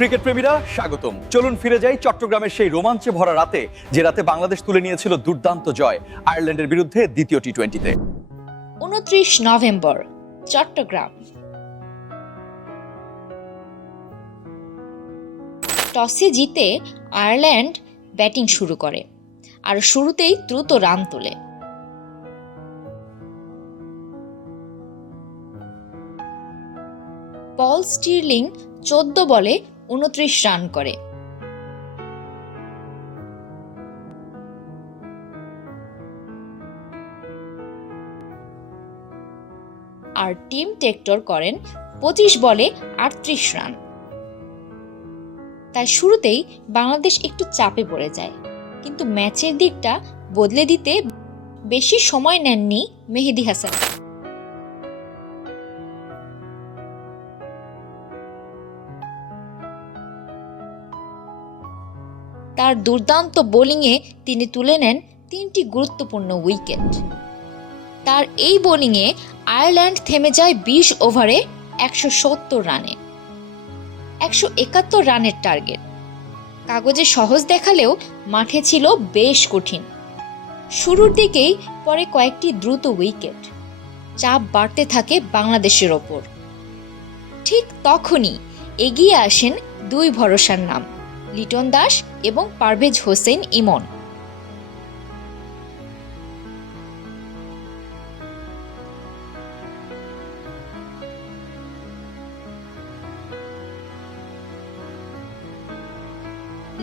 Cricket প্রেমীরা স্বাগতম। চলুন ফিরে যাই চট্টগ্রামের সেই রোমাঞ্চে ভরা রাতে, যে রাতে বাংলাদেশ তুলে নিয়েছিল দুর্দান্ত জয় আয়ারল্যান্ডের বিরুদ্ধে দ্বিতীয় টি-20-তে। 29 নভেম্বর, চট্টগ্রাম। টসে জিতে আয়ারল্যান্ড ব্যাটিং শুরু করে আর শুরুতেই দ্রুত রান তোলে। পল স্টিরলিং 14 বলে 29 রান করে। আর টিম টেক্টর করেন 25 বলে 38 রান। তাই শুরুতেই বাংলাদেশ একটু চাপে পড়ে যায়, কিন্তু ম্যাচের দিকটা বদলে দিতে বেশি সময় নেননি মেহেদী হাসান। তার দুর্দান্ত বোলিংয়ে তিনি তুলে নেন 3টি গুরুত্বপূর্ণ উইকেট। তার এই বোলিংয়ে আয়ারল্যান্ড থেমে যায় 20 ওভারে 170 রানে। 171 রানের টার্গেট কাগজে সহজ দেখালেও মাঠে ছিল বেশ কঠিন। শুরুর দিকেই পরে কয়েকটি দ্রুত উইকেট, চাপ বাড়তে থাকে বাংলাদেশের ওপর। ঠিক তখনই এগিয়ে আসেন দুই ভরসার নাম, লিটন দাস এবং পারভেজ হোসেন ইমন।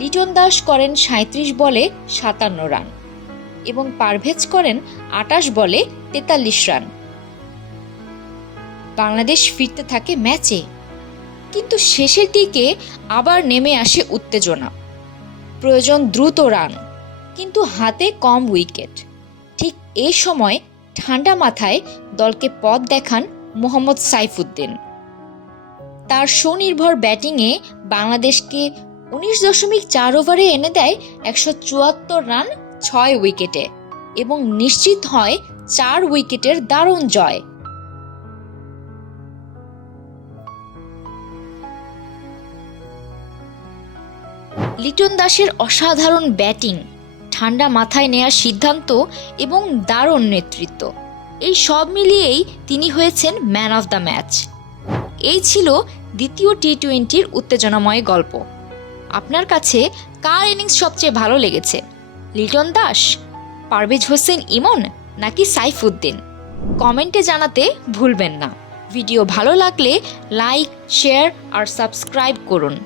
লিটন দাস করেন 37 বলে 57 রান এবং পারভেজ করেন 28 বলে 43 রান। বাংলাদেশ ফিরতে থাকে ম্যাচে, কিন্তু শেষের দিকে আবার নেমে আসে উত্তেজনা। প্রয়োজন দ্রুত রান, কিন্তু হাতে কম উইকেট। ঠিক এই সময় ঠান্ডা মাথায় দলকে পথ দেখান মোহাম্মদ সাইফুদ্দিন। তার সুনির্ভর ব্যাটিংয়ে বাংলাদেশকে 19.4 ওভারে এনে দেয় 174 রান 6 উইকেটে এবং নিশ্চিত হয় 4 উইকেটের দারুণ জয়। লিটন দাসের অসাধারণ ব্যাটিং, ঠান্ডা মাথায় নেয়ার সিদ্ধান্ত এবং দারুণ নেতৃত্ব, এই সব মিলিয়েই তিনি হয়েছেন ম্যান অফ দ্য ম্যাচ। এই ছিল দ্বিতীয় টি-20-র উত্তেজনাময় গল্প। আপনার কাছে কার ইনিংস সবচেয়ে ভালো লেগেছে, লিটন দাস, পারভেজ হোসেন ইমন নাকি সাইফুদ্দিন? কমেন্টে জানাতে ভুলবেন না। ভিডিও ভালো লাগলে লাইক, শেয়ার আর সাবস্ক্রাইব করুন।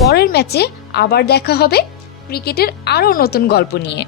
পরের ম্যাচে আবার দেখা হবে ক্রিকেটের আরও নতুন গল্প নিয়ে।